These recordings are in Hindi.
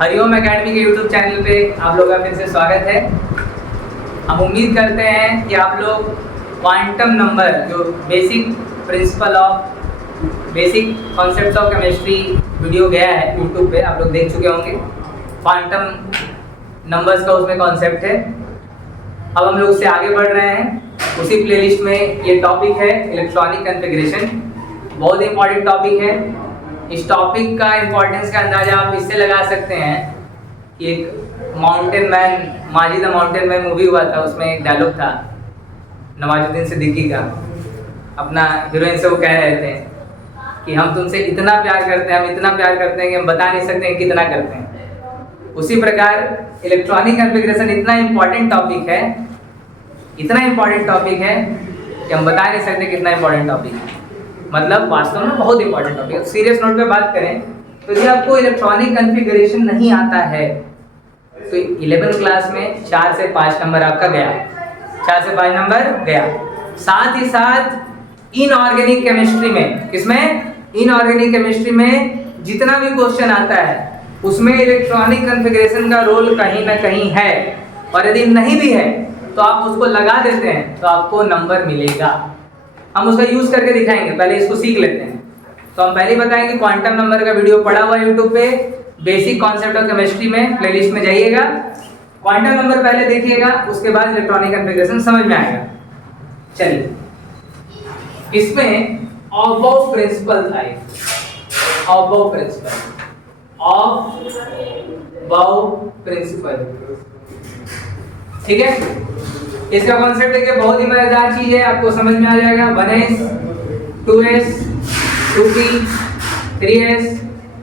हरिओम एकेडमी के यूट्यूब चैनल पे आप लोगों का फिर से स्वागत है। हम उम्मीद करते हैं कि आप लोग क्वांटम नंबर जो basic principle of basic concepts of chemistry video गया है यूट्यूब पे, आप लोग देख चुके होंगे। क्वांटम नंबर्स का उसमें कॉन्सेप्ट है। अब हम लोग उससे आगे बढ़ रहे हैं। उसी प्लेलिस्ट में ये टॉपिक है इलेक्ट्रॉनिक कॉन्फ़िगरेशन। बहुत इंपॉर्टेंट टॉपिक है। इस टॉपिक का इम्पोर्टेंस का अंदाजा आप इससे लगा सकते हैं कि एक माउंटेन मैन, माजी द माउंटेन मैन मूवी हुआ था, उसमें एक डायलॉग था नवाजुद्दीन सिद्दीकी का। अपना हीरोइन से वो कह रहे थे कि हम तुमसे इतना प्यार करते हैं, हम इतना प्यार करते हैं कि हम बता नहीं सकते हैं कितना करते हैं। उसी प्रकार इलेक्ट्रॉनिक कॉन्फ़िगरेशन इतना इम्पॉर्टेंट टॉपिक है, इतना इम्पॉर्टेंट टॉपिक है कि हम बता नहीं सकते कितना इम्पॉर्टेंट टॉपिक है। मतलब वास्तव में बहुत इंपॉर्टेंट टॉपिक है। सीरियस नोट पे बात करें तो यदि आपको इलेक्ट्रॉनिक कॉन्फ़िगरेशन नहीं आता है तो 11th क्लास में 4 से 5 नंबर आपका गया, 4 से 5 नंबर गया। साथ ही साथ इनऑर्गेनिक केमिस्ट्री में, किसमें? इनऑर्गेनिक केमिस्ट्री में जितना भी क्वेश्चन आता है उसमें इलेक्ट्रॉनिक कॉन्फ़िगरेशन का रोल कहीं ना कहीं है, और यदि नहीं भी है तो आप उसको लगा देते हैं तो आपको नंबर मिलेगा। हम उसका यूज करके दिखाएंगे, पहले इसको सीख लेते हैं। तो हम पहले बताएंगे क्वांटम नंबर का वीडियो पड़ा हुआ है यूट्यूब पे, बेसिक कॉन्सेप्ट ऑफ केमिस्ट्री में, प्लेलिस्ट में जाइएगा। क्वांटम नंबर पहले देखिएगा, उसके बाद इलेक्ट्रॉनिक कॉन्फ़िगरेशन समझ में आएगा। चलिए, इसमें अबव प्रिंसिपल था, अबव प्रिंसिपल, ठीक है। इसका कॉन्सेप्ट देखिए, बहुत ही मजेदार चीज है, आपको समझ में आ जाएगा। 1s 2s 2p 3s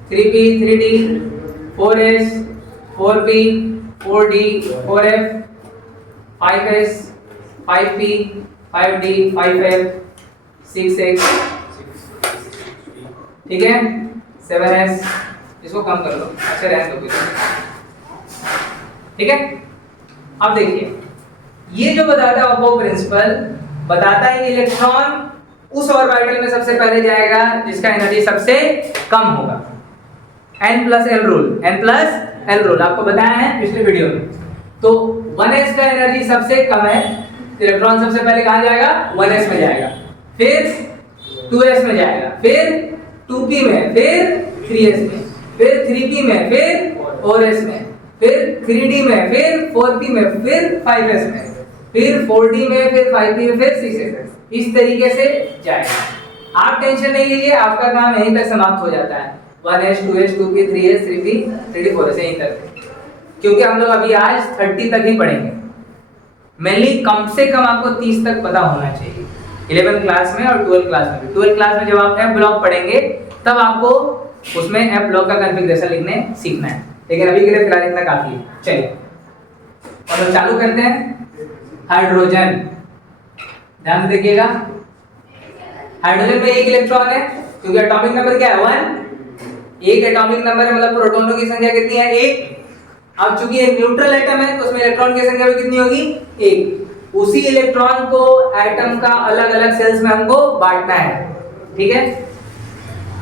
3p 3d 4s 4p 4d 4f 5s 5p 5d 5f 6x, ठीक है, 7s, इसको कम कर लो, अच्छा रहने दो, ठीक है। अब देखिए, ये जो बताता है अबव प्रिंसिपल, बताता है कि इलेक्ट्रॉन उस ऑर्बिटल में सबसे पहले जाएगा जिसका एनर्जी सबसे कम होगा। n+l रूल आपको बताया है पिछले वीडियो में। तो 1s का एनर्जी सबसे कम है, इलेक्ट्रॉन सबसे पहले कहां जाएगा? 1s में जाएगा, फिर 2s में जाएगा, फिर 2p में, फिर 3s में, फिर 3p में, फिर 4s में, फिर 3d में, फिर 4p में, फिर 5s में, फिर 4d में, फिर 5p में, फिर 6s। इस तरीके से जाएगा। आप टेंशन नहीं लीजिए, आपका काम यहीं तक समाप्त हो जाता है। 1s 2s 2p 3s 3p 3d 4s यहीं तक, क्योंकि हम लोग अभी आज 30 तक ही पढ़ेंगे। मेनली कम से कम आपको 30 तक पता होना चाहिए 11th क्लास में और 12th क्लास में। 12th क्लास में जब आप एफ ब्लॉक पढ़ेंगे तब आपको उसमें एफ ब्लॉक का कॉन्फ़िगरेशन लिखने सीखना है, लेकिन अभी के लिए फिलहाल इतना काफी है। चलिए, और हम चालू करते हैं। हाइड्रोजन, ध्यान से देखिएगा, हाइड्रोजन में एक इलेक्ट्रॉन है, क्योंकि एटॉमिक नंबर क्या है? 1। एक एटॉमिक नंबर है, मतलब प्रोटॉनों की संख्या कितनी है? 1। अब चूंकि एक न्यूट्रल एटम है तो उसमें इलेक्ट्रॉन की संख्या भी कितनी होगी? 1। उसी इलेक्ट्रॉन को एटम का अलग अलग सेल्स में हमको बांटना है, ठीक है।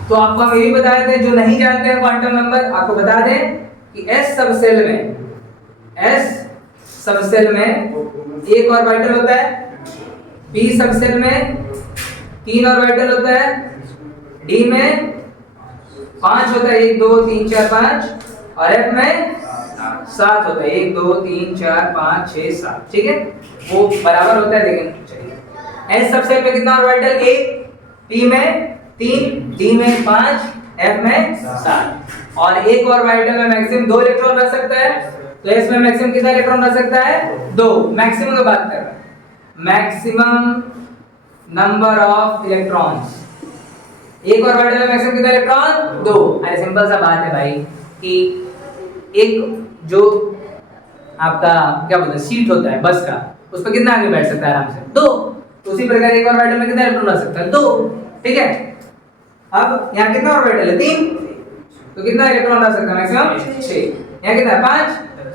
तो आपको हम ये भी बता देते हैं, जो नहीं जानते हैं क्वांटम नंबर, आपको बता दें कि s सबसेल में एक ऑर्बिटल होता है, p सबसेल में 3 ऑर्बिटल होता है, d में 5 होता है, 1 2 3 4 5, और f में 7 होता है, 1 2 3 4 5 6 7, ठीक है। वो बराबर होता है, लेकिन चलिए, s सबसेल में कितना ऑर्बिटल? 1, p में 3, d में 5, f में 7, और एक ऑर्बिटल में मैक्सिमम 2 इलेक्ट्रॉन रह सकता है। तो s में मैक्सिमम कितना इलेक्ट्रॉन रह सकता है? 2। मैक्सिमम की बात कर रहे हैं, मैक्सिमम नंबर ऑफ इलेक्ट्रॉन्स। एक ऑर्बिटल में मैक्सिमम कितना इलेक्ट्रॉन? 2। अरे सिंपल सा बात है भाई, कि एक जो आपका क्या बोलते हैं सीट होता है बस का, उस पर कितना आदमी बैठ सकता है? आराम से 2। तो उसी प्रकार एक ऑर्बिटल में कितना इलेक्ट्रॉन रह सकता है? 2, ठीक है। अब यहाँ कितना ऑर्बिटल है? 3, तो कितना इलेक्ट्रॉन रह सकता है? मैक्सिमम 6। यहाँ कितना है? 5,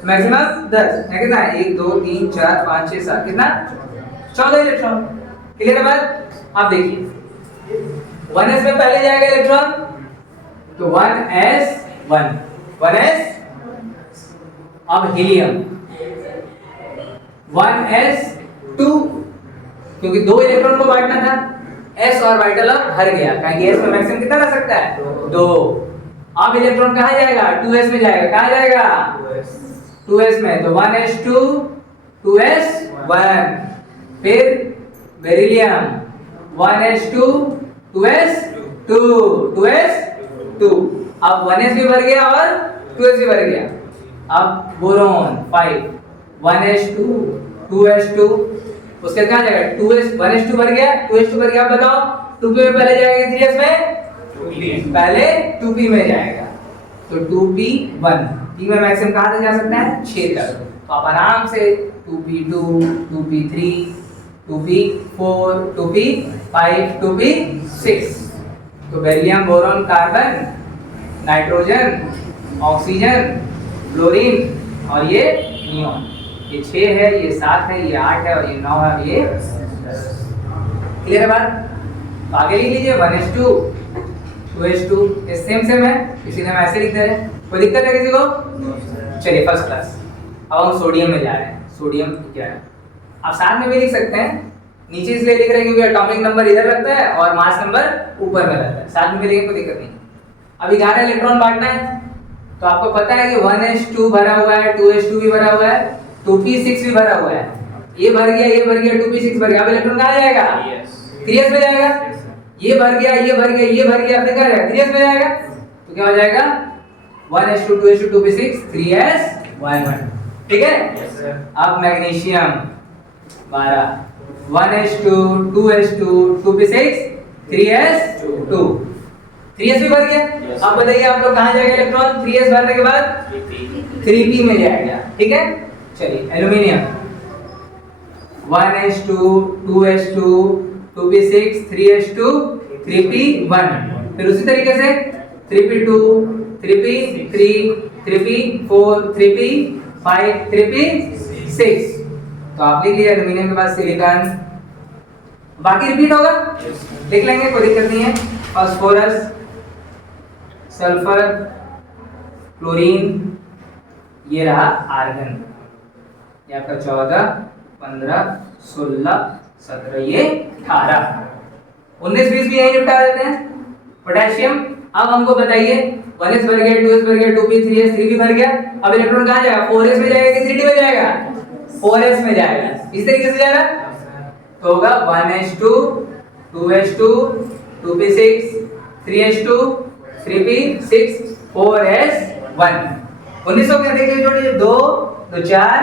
मैक्सिमम 10। यहाँ कितना है? 1 2 3 4 5 6 7, कितना? 14 इलेक्ट्रॉन। क्लियर है बात? आप देखिए, 1s में पहले जाएगा इलेक्ट्रॉन, तो 1s अब हीलियम 1s2, क्योंकि 2 इलेक्ट्रॉन को बांटना था, s ऑर्बिटल अब भर गया, क्योंकि s में मैक्सिमम कितना रह सकता है 2। अब इलेक्ट्रॉन कहाँ जाएगा 2s में जाएगा, कहाँ जाएगा 2s में, तो 1s2 2s1, फिर बेरिलियम 1s2 2s2 2s2, अब 1s भी भर गया और 2s भी भर गया। अब बोरोन 5 1s2 2s2, उसके कहाँ जाएगा 2s 1s2 भर गया 2s2 भर गया। अब बताओ 2p में पहले जाएगा 3s में, पहले 2p में जाएगा, तो 2p1, p में मैक्सिमम कहाँ तक जा सकता है 6 तक, तो आप आराम से 2p2 2p3 2p4 2p5 2p6, तो beryllium boron carbon nitrogen oxygen fluorine और ये नियॉन, ये 6 है, ये 7 है, ये 8 है और ये 9 है और ये 10। क्लियर है बात? तो आगे लिख लीजिए 1s2 2s2, ये सेम है, इसीलिए हम ऐसे लिखते हैं। कोई दिक्कत है किसी को? चलिए फर्स्ट क्लास। अब हम सोडियम में जा रहे हैं। सोडियम क्या है, आप साथ में भी लिख सकते हैं, नीचे इसलिए लिख रहे हैं क्योंकि एटॉमिक नंबर इधर लगता है और मास नंबर ऊपर में रहता है, साथ में भी लिखेंगे कोई दिक्कत नहीं। अभी 11 इलेक्ट्रॉन बांटना है, तो आपको पता है कि 1s2 भरा हुआ है, 2s2 भी भरा हुआ है, 2p6 भी भरा हुआ है, ये भर गया, ये भर गया, 2p6 भर गया। अब इलेक्ट्रॉन कहाँ जाएगा 3s में जाएगा, ये भर गया, ये भर गया, ये भर गया, फिर कहाँ जाएगा 3s में जाएगा, तो क्या हो जाएगा 1s2 2s2 2p6 3s1, ठीक है। अब magnesium 12 1s2 2s2 2p6 3s2, 3s भी भर गया। अब बताइए आप लोग कहाँ जाएगा इलेक्ट्रॉन, 3s भरने के बाद 3p में जाएगा, ठीक है। चलिए aluminium 1s2 2s2 2p6 3s2 3p1, फिर उसी तरीके से 3p2 3p3 3p4 3p5 3p6, तो आप लिख लिया एल्यूमिनियम के बाद सिलिकॉन, बाकी रिपीट होगा, लिख लेंगे कोई दिक्कत नहीं है। फास्फोरस सल्फर क्लोरीन, ये रहा आर्गन, ये आपका 14 15 16 17, ये 18 19 20 भी यही निपटा देते हैं। पोटेशियम, अब हमको बताइए 1s भर गया 2s भर गया 2p 3s 3p भर गया, अब इलेक्ट्रॉन कहाँ जाएगा 4s में जाएगा कि 3d में जाएगा 4s में जाएगा, इस तरीके से जाएगा, तो होगा 1s2 2s2 2p6 3s2 3p6 4s1, 19 हो गया। देख लीजिए जोड़िए 2 2 4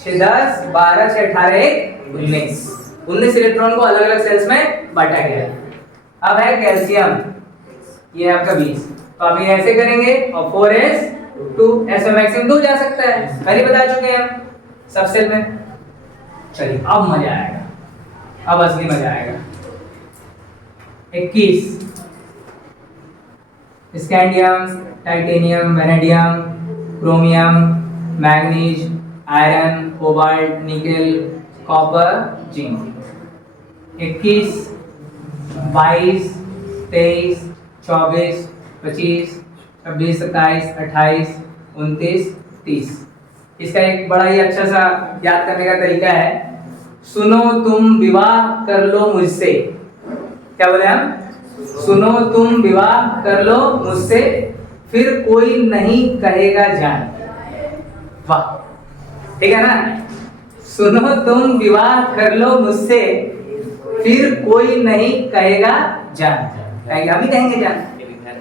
6 10 12 6 18 1 19 इलेक्ट्रॉन को अलग अलग सेल्स में बांटा गया है। अब है कैल्शियम, ये है आपका 20, तो आप ये ऐसे करेंगे और 4s2 ऐसे मैक्सिमम 2 जा सकता है, पहले बता चुके हैं हम सब सेल में। चलिए अब मजा आएगा, अब असली मजा आएगा। 21 scandium titanium vanadium chromium manganese iron cobalt nickel copper zinc. 21 22 23 24 25 26 27 28 29 30। इसका एक बड़ा ही अच्छा सा याद करने का तरीका है, सुनो तुम विवाह कर लो मुझसे। क्या बोले हम, सुनो तुम विवाह कर लो मुझसे, फिर कोई नहीं कहेगा जान। वाह, ठीक है ना, सुनो तुम विवाह कर लो मुझसे, फिर कोई नहीं कहेगा जान, कहेगा हम ही कहेंगे जान,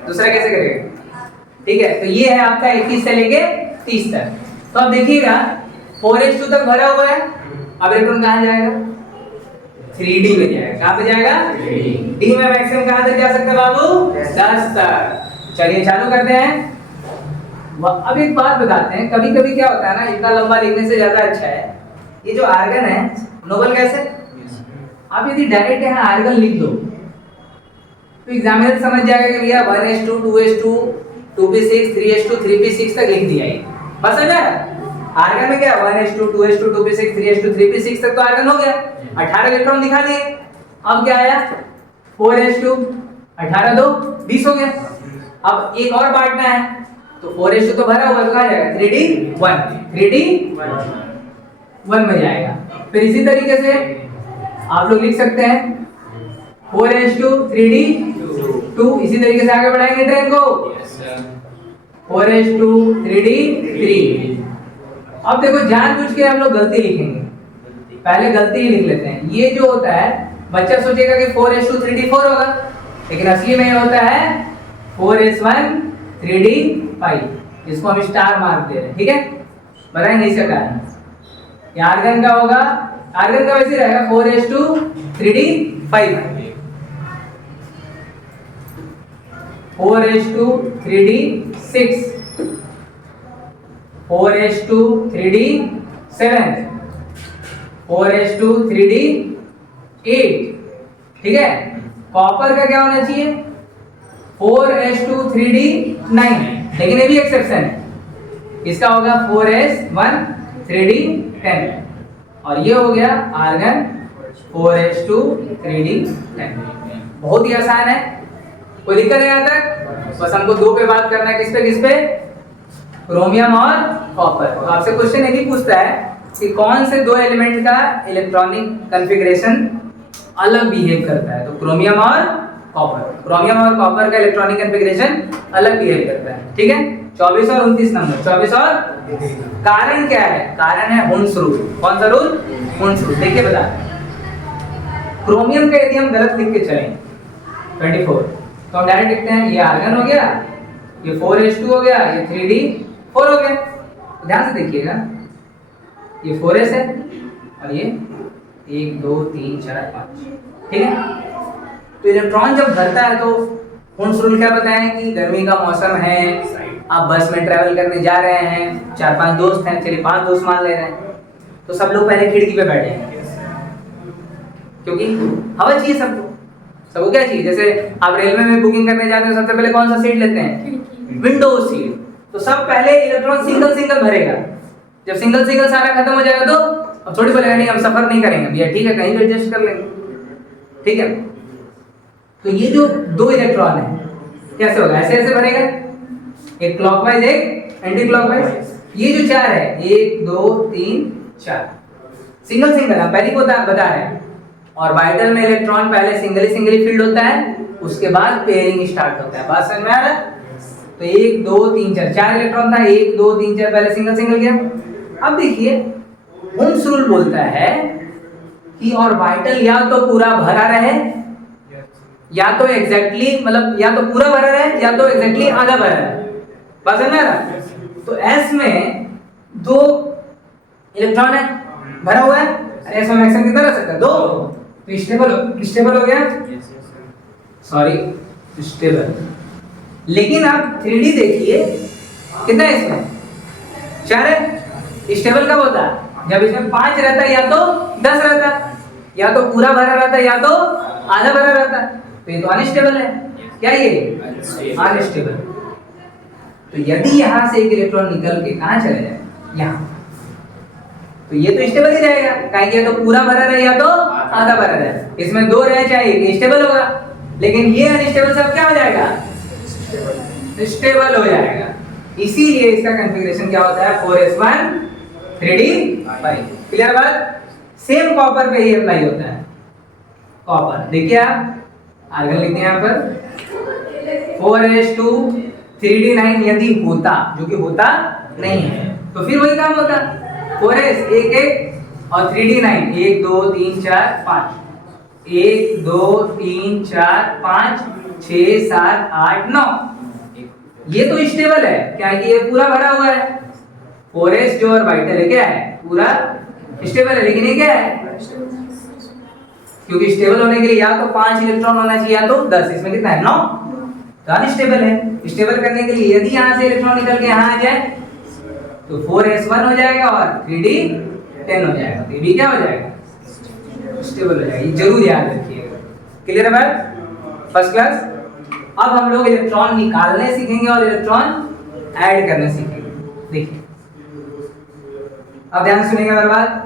दूसरा कैसे करेगा, ठीक है। तो ये है आपका 21 से लेके 30 तक। तो अब देखिएगा 4s2 तक भरा हुआ है, अब इलेक्ट्रॉन कहाँ जाएगा 3d में जाएगा, कहाँ पे जाएगा d में मैक्सिमम कहाँ तक जा सकता है बाबू 10 तक। चलिए चालू करते हैं। अब एक बात बताते हैं, कभी कभी क्या होता है ना, इतना लंबा लिखने से ज्यादा अच्छा है ये जो आर्गन है नोबल गैस है, आप यदि डायरेक्ट यहाँ आर्गन लिख दो तो एग्जामिनर समझ जाएगा कि भैया 1s2 2s2 2p6 3s2 3p6 तक लिख दिया है, बस समझ आया। आर्गन में क्या 1s2 2s2 2p6 3s2 3p6 तक तो आर्गन हो गया, 18 इलेक्ट्रॉन दिखा दिए। अब क्या आया 4s2 18 2 20 हो गया। अब एक और बांटना है, तो 4s2 तो भरा हुआ, तो कहाँ जाएगा 3d1, 3d1 में जाएगा। फिर इसी तरीके से आप लोग लिख सकते हैं 4s2 3d2, इसी तरीके से आगे बढ़ाएंगे ट्रेन को 4s2 3d3। अब देखो जानबूझ के हम लोग गलती लिखेंगे, पहले गलती ही लिख लेते हैं। ये जो होता है बच्चा सोचेगा कि 4s2 3d4 होगा, लेकिन असली में ये होता है 4s1 3d5, इसको हम स्टार मार्क दे रहे हैं, ठीक है। बताएंगे इसका कारण। ये आर्गन का होगा, आर्गन का वैसे रहेगा 4s2 3d5, 4s2 3d6, 4s2 3d7, 4s2 3d8, ठीक है। कॉपर का क्या होना चाहिए 4s2 3d9, लेकिन ये भी एक्सेप्शन है, इसका होगा 4s1 3d10, और ये हो गया आर्गन 4s2 3d10। बहुत ही आसान है, कोई दिक्कत है यहाँ तक? बस हमको दो पे बात करना है, किस पे क्रोमियम और कॉपर। तो आपसे क्वेश्चन ये भी पूछता है कि कौन से दो एलिमेंट का इलेक्ट्रॉनिक कॉन्फ़िगरेशन अलग बिहेव करता है, तो क्रोमियम और कॉपर, क्रोमियम और कॉपर का इलेक्ट्रॉनिक कॉन्फ़िगरेशन अलग बिहेव करता है, ठीक है। 24 और 29 नंबर, 24 और कारण क्या है, कारण है हुंस रूल। कौन सा रूल? हुंस रूल। देखिए बता, क्रोमियम का यदि हम गलत लिख के चलें 24, तो हम डायरेक्ट लिखते हैं ये आर्गन हो गया, ये 4s2 हो गया, ये 3d4 हो गया। तो ध्यान से देखिएगा, ये 4s है और ये 1 2 3 4 5, ठीक है। तो इलेक्ट्रॉन जब भरता है तो हुंस रूल क्या बताएं कि गर्मी का मौसम है, आप बस में ट्रैवल करने जा रहे हैं, 4-5 दोस्त हैं, चलिए 5 दोस्त मान ले रहे हैं, तो सब लोग पहले खिड़की पे बैठे हैं, क्योंकि हवा चाहिए सबको। सबको क्या चाहिए? जैसे आप रेलवे में बुकिंग करने जाते हैं, सबसे पहले कौन सा सीट लेते हैं? Window seat. तो सब पहले इलेक्ट्रॉन सिंगल भरेगा, जब सिंगल सारा खत्म हो जाएगा तो अब थोड़ी बोलेगा नहीं हम सफर नहीं करेंगे भैया, ठीक है कहीं भी एडजस्ट कर लेंगे, ठीक है। तो ये जो दो इलेक्ट्रॉन है कैसे होगा? ऐसे भरेगा, एक क्लॉकवाइज एक एंटी क्लॉकवाइज। ये जो 4 है 1 2 3 4 सिंगल आप पहले को बता रहे हैं। ऑर्बिटल में इलेक्ट्रॉन पहले सिंगली फील्ड होता है, उसके बाद पेयरिंग स्टार्ट होता है। बात समझ में आ रहा है? तो 1 2 3 4 इलेक्ट्रॉन था, 1 2 3 4 पहले सिंगल गया। अब देखिए हुंस रूल बोलता है कि ऑर्बिटल या तो पूरा भरा रहे, या तो एग्जैक्टली मतलब या तो पूरा भरा रहे या तो एग्जैक्टली आधा भरा रहे। बात समझ में आ रहा? तो S में 2 इलेक्ट्रॉन है, भरा हुआ है, S में मैक्सिमम कितना रह सकता है? 2। तो स्टेबल हो गया, सॉरी स्टेबल। लेकिन आप 3D देखिए कितना है इसमें? 4 है। स्टेबल कब होता है? जब इसमें 5 रहता है या तो 10 रहता है, या तो पूरा भरा रहता है या तो आधा भरा रहता है। तो ये तो अनस्टेबल है। क्या ये? अनस्टेबल। तो यदि यहाँ से एक इलेक्ट्रॉन निकल के कहाँ चले जाए? यहाँ, तो ये तो स्टेबल ही रहेगा, कहीं ये तो पूरा भरा रहे या तो आधा भरा रहे। इसमें 2 रहे चाहिए, स्टेबल होगा। लेकिन ये अनस्टेबल से अब क्या हो जाएगा? स्टेबल हो जाएगा। इसीलिए इसका कॉन्फ़िगरेशन क्या होता है? 4s1 3d5। क्लियर बात? सेम कॉपर पे ही अप्लाई होता है। कॉपर देखिए आप आर्गन लिखते हैं यहाँ पर 4s2 3d9 यदि होता, जो कि होता नहीं है, तो फिर वही काम होता 4s 1 1 और 3d9 1 2 3 4 5 1 2 3 4 5 6 7 8 9। ये तो स्टेबल है, क्या कि ये पूरा भरा हुआ है। 4s जो ऑर्बिटल है क्या है? पूरा स्टेबल है। लेकिन ये क्या है? क्योंकि स्टेबल होने के लिए या तो 5 इलेक्ट्रॉन होना चाहिए या तो 10। इसमें कितना है? 9। तो अनस्टेबल है। स्टेबल करने के लिए यदि यहाँ से इलेक्ट्रॉन निकल के यहाँ आ जाए तो 4s1 हो जाएगा और 3d10 हो जाएगा। 3d क्या हो जाएगा? स्टेबल हो जाएगा। ये जरूर याद रखिएगा। क्लियर है बात? First class. अब हम लोग इलेक्ट्रॉन निकालने सीखेंगे और इलेक्ट्रॉन ऐड करने सीखेंगे। देखिए अब ध्यान सुनिएगा मेरी बात।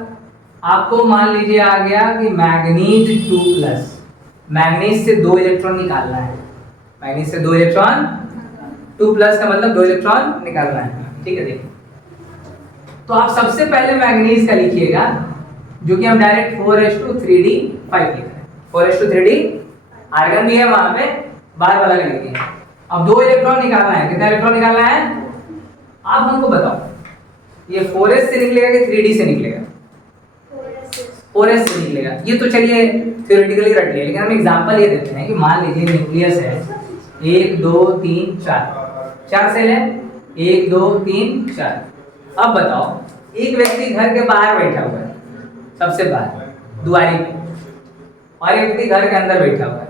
आपको मान लीजिए आ गया कि मैग्नीज 2+, मैग्नीज से 2 इलेक्ट्रॉन निकालना है। मैग्नीज से 2 इलेक्ट्रॉन 2 प्लस का मतलब 2 इलेक्ट्रॉन निकालना है। ठीक है, देखिए तो आप सबसे पहले मैग्नीज का लिखिएगा, जो कि हम डायरेक्ट 4s2 3d5 लिख रहे हैं। 4s2 3d, आर्गन भी है वहां पे, बार वाला का लिखिए। अब 2 इलेक्ट्रॉन निकालना है, कितना इलेक्ट्रॉन निकालना है आप हमको बताओ। ये 4s से निकलेगा कि 3d से निकलेगा? 4s से निकलेगा। ये तो चलिए थ्योरेटिकली रट लिया, लेकिन हम एग्जांपल ये देते हैं कि मान लीजिए न्यूक्लियस है 1 2 3 4 सेल है, 1 2 3 4। अब बताओ, एक व्यक्ति घर के बाहर बैठा हुआ है, सबसे बाहर दुआरी पे, और एक व्यक्ति घर के अंदर बैठा हुआ है।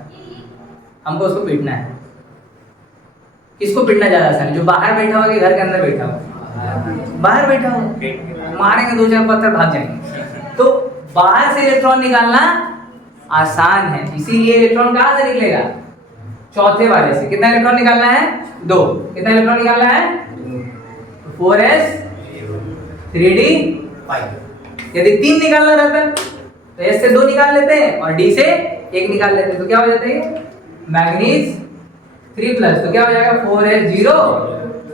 हमको उसको पीटना है। किसको पीटना ज्यादा आसान है, जो बाहर बैठा हुआ कि घर के अंदर बैठा हुआ? बाहर बैठा हुआ। मारेंगे 2-4 पत्थर, भाग जाएंगे। तो बाहर से इलेक्ट्रॉन निकालना आसान है, इसीलिए इलेक्ट्रॉन कहां से निकलेगा? चौथे वाले से। कितना इलेक्ट्रॉन निकालना है? 2। कितना इलेक्ट्रॉन निकालना है? 4s3d5। यदि 3 निकालना रहता तो s से 2 निकाल लेते हैं और d से 1 निकाल लेते हैं, तो क्या हो जाता है? मैग्नीज 3 प्लस, तो क्या हो जाएगा? 4s0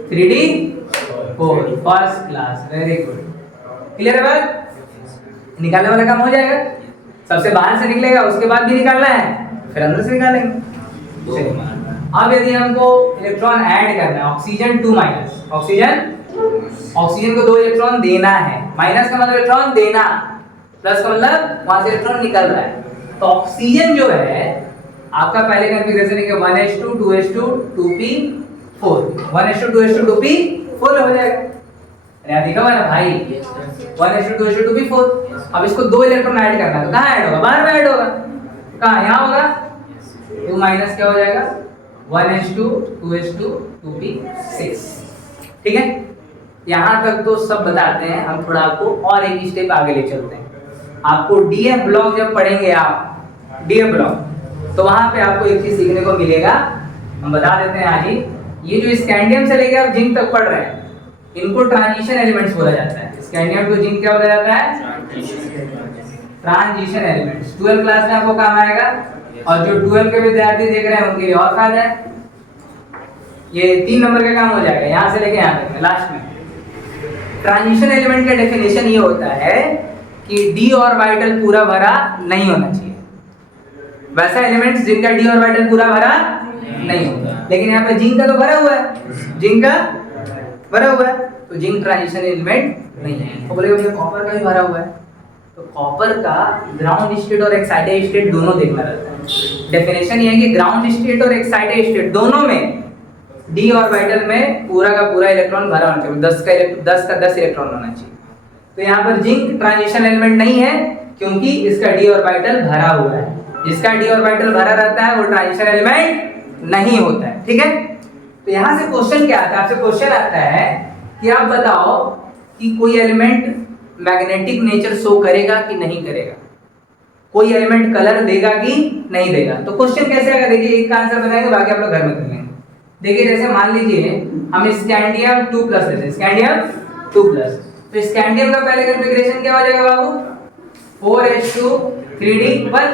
3d4। First class, very good. Clear है बात? निकालने वाला काम हो जाएगा। सबसे बाहर से निकलेगा, उसके बाद भी निकालना है, फिर अंदर से निकालेंगे। अब यदि हमको इलेक्ट्रॉन ऐड करना है, ऑक्सीजन 2 माइनस, ऑक्सीजन को 2 इलेक्ट्रॉन देना है। माइनस का मतलब इलेक्ट्रॉन देना, प्लस का मतलब वहां से इलेक्ट्रॉन निकल रहा है। तो ऑक्सीजन जो है आपका पहले कॉन्फ़िगरेशन है कि 1s2 2s2 2p4, 1s2 2s2 2p4 हो जाएगा। अरे देखा हुआ ना भाई, 1s2 2s2 2p4। अब इसको 2 इलेक्ट्रॉन ऐड करना है, तो कहाँ ऐड होगा? बाहर में ऐड होगा। कहाँ? यहाँ होगा। 2 माइनस क्या हो जाएगा? 1s2 2s2 2p6। ठीक है, यहाँ तक तो सब बताते हैं। हम थोड़ा आपको और एक स्टेप आगे ले चलते हैं। आपको डीएफ ब्लॉक जब पढ़ेंगे आप, डीएफ ब्लॉक, तो वहां पे आपको एक चीज सीखने को मिलेगा। हम बता देते हैं आज ही, ये जो स्कैंडियम से लेकर आप जिंक तक पढ़ रहे हैं, इनको ट्रांजिशन एलिमेंट्स बोला जाता है। स्कैंडियम टू जिंक क्या बोला जाता है? Transition elements. 12 क्लास में आपको काम आएगा, और जो 12 के विद्यार्थी देख रहे हैं उनके लिए और फायदा है। ये 3 नंबर का काम हो जाएगा, यहाँ से लेके यहाँ तक लास्ट में। ट्रांजिशन एलिमेंट का डेफिनेशन ये होता है कि डी ऑर्बिटल पूरा भरा नहीं होना चाहिए। वैसा एलिमेंट्स जिनका डी ऑर्बिटल पूरा भरा नहीं होता, लेकिन यहाँ पे जिंक का तो भरा हुआ है, जिंक का भरा हुआ है, तो जिंक ट्रांजिशन एलिमेंट नहीं है। तो बोले भैया कॉपर का भी भरा हुआ है, तो कॉपर का ग्राउंड स्टेट और एक्साइटेड स्टेट दोनों देखना रहता है। डेफिनेशन ये है कि ग्राउंड स्टेट और एक्साइटेड स्टेट दोनों में डी ऑर्बिटल में पूरा का पूरा इलेक्ट्रॉन भरा होना चाहिए, 10 का 10 इलेक्ट्रॉन होना चाहिए। तो यहाँ पर जिंक ट्रांजिशन एलिमेंट नहीं है, क्योंकि इसका डी ऑर्बिटल भरा हुआ है। जिसका डी ऑर्बिटल भरा रहता है वो ट्रांजिशन एलिमेंट नहीं होता है। ठीक है, तो यहाँ से क्वेश्चन क्या आता है? आपसे क्वेश्चन आता है कि आप बताओ कि कोई एलिमेंट मैग्नेटिक नेचर शो करेगा कि नहीं करेगा, कोई एलिमेंट कलर देगा कि नहीं देगा। तो क्वेश्चन कैसे आएगा? देखिए एक का आंसर बनाएंगे, बाकी आप लोग घर में कर लेंगे। देखिए जैसे मान लीजिए हम स्कैंडियम 2 प्लस लेते हैं, स्कैंडियम 2 प्लस, तो स्कैंडियम का पहले कॉन्फ़िगरेशन क्या हो जाएगा बाबू? 4s2 3d1।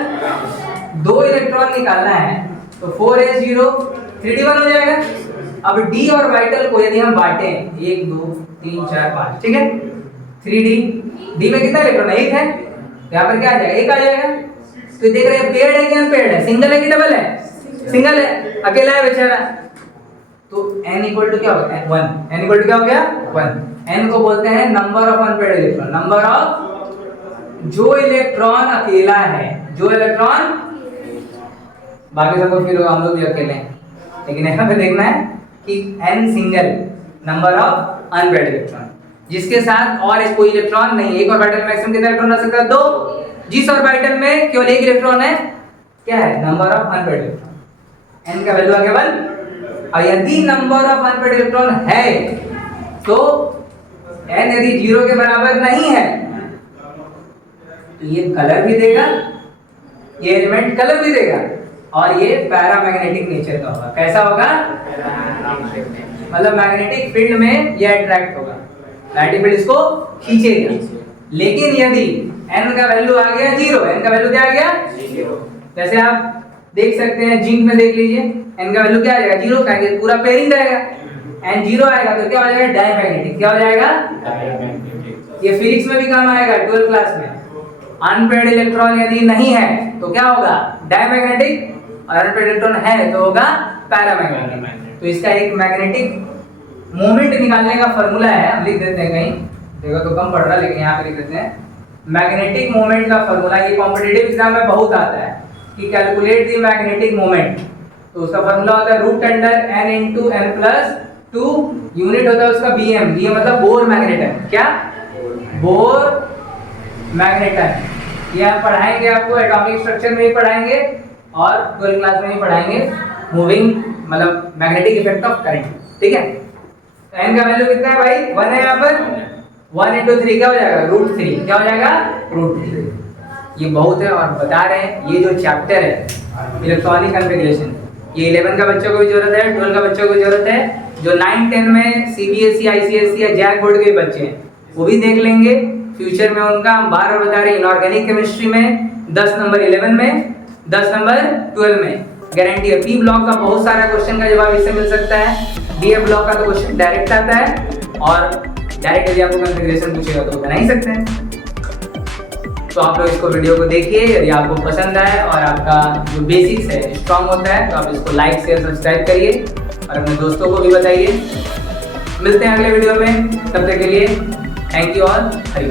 2 इलेक्ट्रॉन निकालना है, तो 4s0 3d1 हो जाएगा। अब डी ऑर्बिटल को यदि हम बांटे 1 2 3 4 5, ठीक है, 3d, डी में कितना इलेक्ट्रॉन है? 1 है, यहाँ पर क्या आ जाएगा? 1 आ जाएगा। तो देख रहे हैं पेयर्ड है कि अनपेयर्ड है, सिंगल है कि डबल है? सिंगल है, अकेला है बेचारा। तो n इक्वल टू क्या होता है? 1। n इक्वल टू क्या हो गया? 1। n को बोलते हैं number of unpaired electron, number of जो इलेक्ट्रॉन अकेला है, जो इलेक्ट्रॉन, बाकी सबको फिर हम लोग भी अकेले हैं, लेकिन यहाँ पे देखना है कि n single, number of unpaired electron, जिसके साथ और एक कोई इलेक्ट्रॉन नहीं। एक ऑर्बिटल में मैक्सिमम कितना इलेक्ट्रॉन रह सकता है? 2। जिस ऑर्बिटल में केवल एक इलेक्ट्रॉन है, क्या है? Number of unpaired electron. n का वैल्यू आ गया 1। और यदि नंबर ऑफ अनपेयर्ड इलेक्ट्रॉन है तो n यदि 0 के बराबर नहीं है तो ये कलर भी देगा, ये एलिमेंट कलर भी देगा, और ये पैरामैग्नेटिक नेचर का होगा। कैसा होगा? मतलब मैग्नेटिक फील्ड में ये अट्रैक्ट होगा, मैग्नेटिक फील्ड इसको खींचेगा। लेकिन यदि n का वैल्यू आ गया 0, n का वैल्यू क्या आ गया? 0। जैसे आप देख सकते हैं जिंक में, देख लीजिए n का वैल्यू क्या आ जाएगा? 0 का, पूरा पेयरिंग रहेगा। एन जीरो आएगा तो क्या हो जाएगा, डायमैग्नेटिक। क्या हो जाएगा, ये फिजिक्स में भी काम आएगा 12th क्लास में। अनपेयर्ड इलेक्ट्रॉन यदि नहीं है तो क्या होगा, डायमैग्नेटिक, और अनपेयर्ड इलेक्ट्रॉन है तो होगा पैरामैग्नेटिक। तो इसका एक मैग्नेटिक मोमेंट निकालने का फॉर्मूला है, हम लिख देते हैं कहीं, देखो तो कम पड़ रहा है लेकिन यहाँ पे लिख देते हैं। मैग्नेटिक मोमेंट का फॉर्मूला, ये कॉम्पिटिटिव एग्जाम में बहुत आता है कि कैलकुलेट द मैग्नेटिक मोमेंट। तो उसका फॉर्मूला होता है root under n into n plus 2, unit होता है उसका bm, bm मतलब बोर मैग्नेटन। क्या, बोर मैग्नेटन। ये आप पढ़ाएंगे, आपको एटॉमिक स्ट्रक्चर में भी पढ़ाएंगे और 12th क्लास में भी पढ़ाएंगे, मूविंग मतलब मैग्नेटिक इफेक्ट ऑफ करंट। ठीक है, तो n का वैल्यू कितना है भाई, 1 है यहाँ पर, 1 इंटू 3 क्या हो जाएगा, रूट 3। क्या हो जाएगा, रूट 3। ये बहुत है, और बता रहे हैं ये जो चैप्टर है इलेक्ट्रॉनिक कॉन्फ़िगरेशन, ये 11 का बच्चों को भी जरूरत है, 12 का बच्चों को भी जरूरत है, जो 9 10 में सीबीएसई आईसीएसई या जैक बोर्ड के बच्चे हैं वो भी देख लेंगे फ्यूचर में उनका। हम बार बार बता रहे हैं, इनऑर्गेनिक केमिस्ट्री में 10 नंबर 11 में, 10 नंबर 12 में गारंटी है। पी ब्लॉक का बहुत सारा क्वेश्चन का जवाब इससे मिल सकता है, डी ब्लॉक का तो क्वेश्चन डायरेक्ट आता है, और डायरेक्ट यदि आपको कॉन्फ़िगरेशन पूछेगा तो बना ही सकते हैं। तो आप लोग इसको वीडियो को देखिए, यदि आपको पसंद आए और आपका जो बेसिक्स है स्ट्रांग होता है तो आप इसको लाइक शेयर सब्सक्राइब करिए और अपने दोस्तों को भी बताइए। मिलते हैं अगले वीडियो में, तब तक के लिए थैंक यू और हरि।